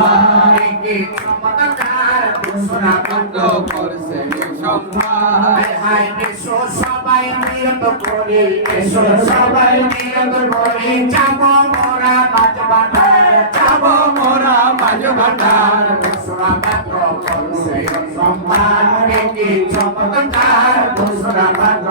সম্ভার কি চমৎকার দোসরা বন্ধ করছে সম্ভার হায় এসো সবাই নিয়ত করি এসো সবাই নিয়ত করি যাব মোরা মাঝ ভান্ডার যাব মোরা মাঝ ভান্ডার দোসরা বন্ধ করছে সম্ভার কি চমৎকার দোসরা বন্ধ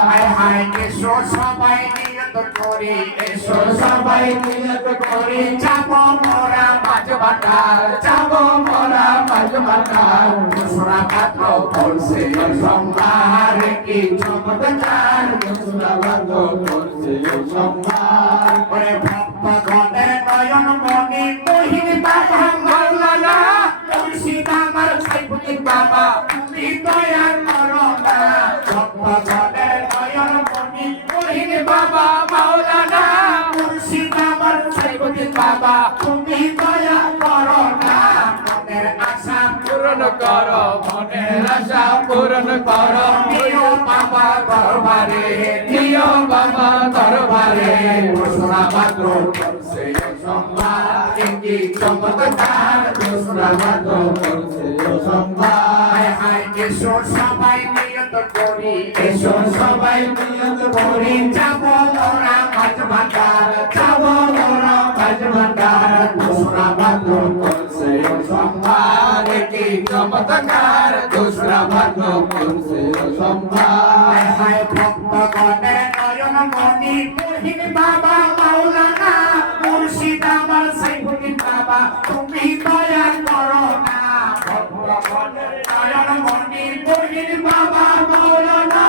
হায় হায় এসো সবাই নিয়ত করি এসো সবাই নিয়ত করি যাব মোরা মাঝ ভান্ডার যাব মোরা মাঝ ভান্ডার দোসরা পাত্র বলছে সম্ভার কি চমৎকার দোসরা পাত্র বলছে সম্ভার ওরে ভক্ত গণের নয়ন মণি মোহিনী বাবা মাওলানা মুর্শিদ আমার সাইফুদ্দিন বাবা তুমি দয়া করো না ভক্ত গণের নয়ন মণি মোহিনী বাবা মাওলানা মুর্শিদ আমার সাইফুদ্দিন বাবা তুমি দয়া করো না মনের আশা পূরণ করো মনের আশা পূরণ করো নিও বাবা দরবারে নিও বাবা দরবারে দোসরা মাত্র করছে সম্ভার কি চমৎকার দোসরা মাত্র করছে সম্ভার হায় এসো সবাই নিয়ত করি এসো সবাই নিয়ত করি যাব মোরা মাঝ ভান্ডার যাব মোরা মাঝ ভান্ডার দোসরা মাত্র করছে সম্ভার কি চমৎকার দোসরা মাত্র করছে সম্ভার হায় ভক্ত গণের নয়ন মণি মোহিনী বাবা মাওলানা মুর্শিদ আমার সাইফুদ্দিন বাবা তুমি দয়া করো না ভক্ত গণের নয়ন মণি মোহিনী বাবা মাওলানা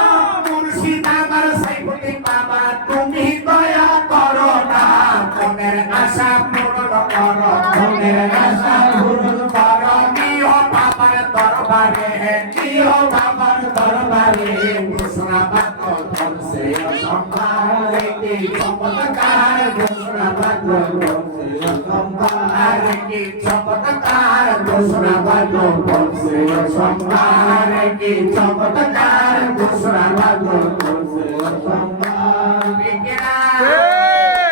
মুর্শিদ আমার সাইফুদ্দিন বাবা তুমি দয়া করো না মনের আশা পূরণ করো মনের আশা পূরণ করো নিও বাবার দরবারে নিও বাবার দরবারে দোসরা পাত্র ধরছে সম্ভার কি চমৎকার দোসরা পাত্র ধরছে সম্ভার কি চমৎকার দোসরা পাত্র ধরছে সম্ভার কি চমৎকার দোসরা পাত্র